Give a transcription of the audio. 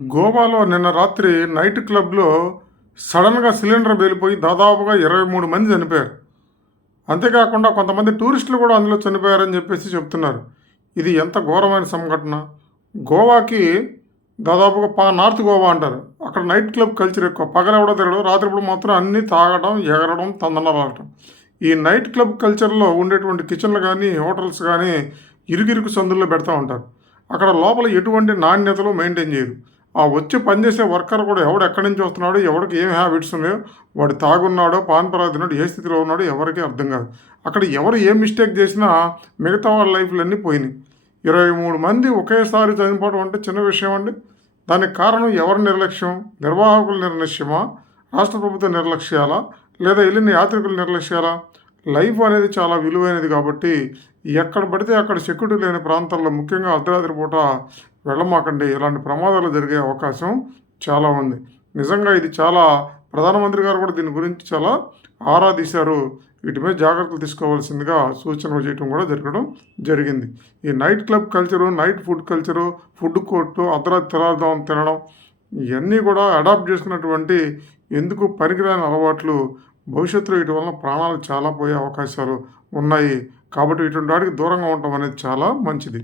గోవాలో నిన్న రాత్రి నైట్ క్లబ్‌లో సడెన్‌గా సిలిండర్ పేలిపోయి దాదాపుగా 23 మంది చనిపోయారు. అంతేకాకుండా కొంతమంది టూరిస్టులు కూడా అందులో చనిపోయారని చెప్పేసి చెప్తున్నారు. ఇది ఎంత ఘోరమైన సంఘటన. గోవాకి దాదాపుగా నార్త్ గోవా అంటారు. అక్కడ నైట్ క్లబ్ కల్చర్ ఎక్కువ. పగలెవడో తిరగడు. రాత్రిపూట మాత్రం అన్నీ తాగడం, ఎగరడం, తందనాలాడటం. ఈ నైట్ క్లబ్ కల్చర్‌లో ఉండేటువంటి కిచెన్‌లు గానీ, హోటల్స్ గానీ ఇరుకిరుకు సందుల్లో పెడతా ఉంటారు. అక్కడ లోపల ఎటువంటి నాణ్యతలు మెయింటైన్ చేయరు. ఆ వచ్చి పనిచేసే వర్కర్ కూడా ఎవడు ఎక్కడి నుంచి వస్తున్నాడో, ఎవడికి ఏం హ్యాబిట్స్ ఉన్నాయో, వాడు తాగున్నాడో, పాన్ పరాగు తిన్నాడో, ఏ స్థితిలో ఉన్నాడో ఎవరికీ అర్థం కాదు. అక్కడ ఎవరు ఏ మిస్టేక్ చేసినా మిగతా వాళ్ళ లైఫ్‌లన్నీ పోయినాయి. 23 మంది ఒకేసారి చనిపోవడం అంటే చిన్న విషయం అండి. దానికి కారణం ఎవరి నిర్లక్ష్యం? నిర్వాహకుల నిర్లక్ష్యమా? రాష్ట్ర ప్రభుత్వ నిర్లక్ష్యాలా? లేదా వెళ్ళిన యాత్రికుల నిర్లక్ష్యాలా? లైఫ్ అనేది చాలా విలువైనది కాబట్టి ఎక్కడ పడితే అక్కడ సెక్యూరిటీ లేని ప్రాంతాల్లో ముఖ్యంగా అర్ధరాత్రి పూట వెళ్ళమాకండి. ఇలాంటి ప్రమాదాలు జరిగే అవకాశం చాలా ఉంది. నిజంగా ఇది చాలా ప్రధానమంత్రి గారు కూడా దీని గురించి చాలా ఆరా తీశారు. వీటి మీద జాగ్రత్తలు తీసుకోవాల్సిందిగా సూచనలు చేయడం కూడా జరగడం జరిగింది. ఈ night club culture, night food culture, food court, అర్ధరాత్రి తెల్లారుజామున తినడం ఇవన్నీ కూడా అడాప్ట్ చేసుకున్నటువంటి ఎందుకు పనికిరాని అలవాట్లు భవిష్యత్తులో వీటి వలన ప్రాణాలు చాలా పోయే అవకాశాలు ఉన్నాయి. కాబట్టి ఇటువంటి వాటికి దూరంగా ఉండటం అనేది చాలా మంచిది.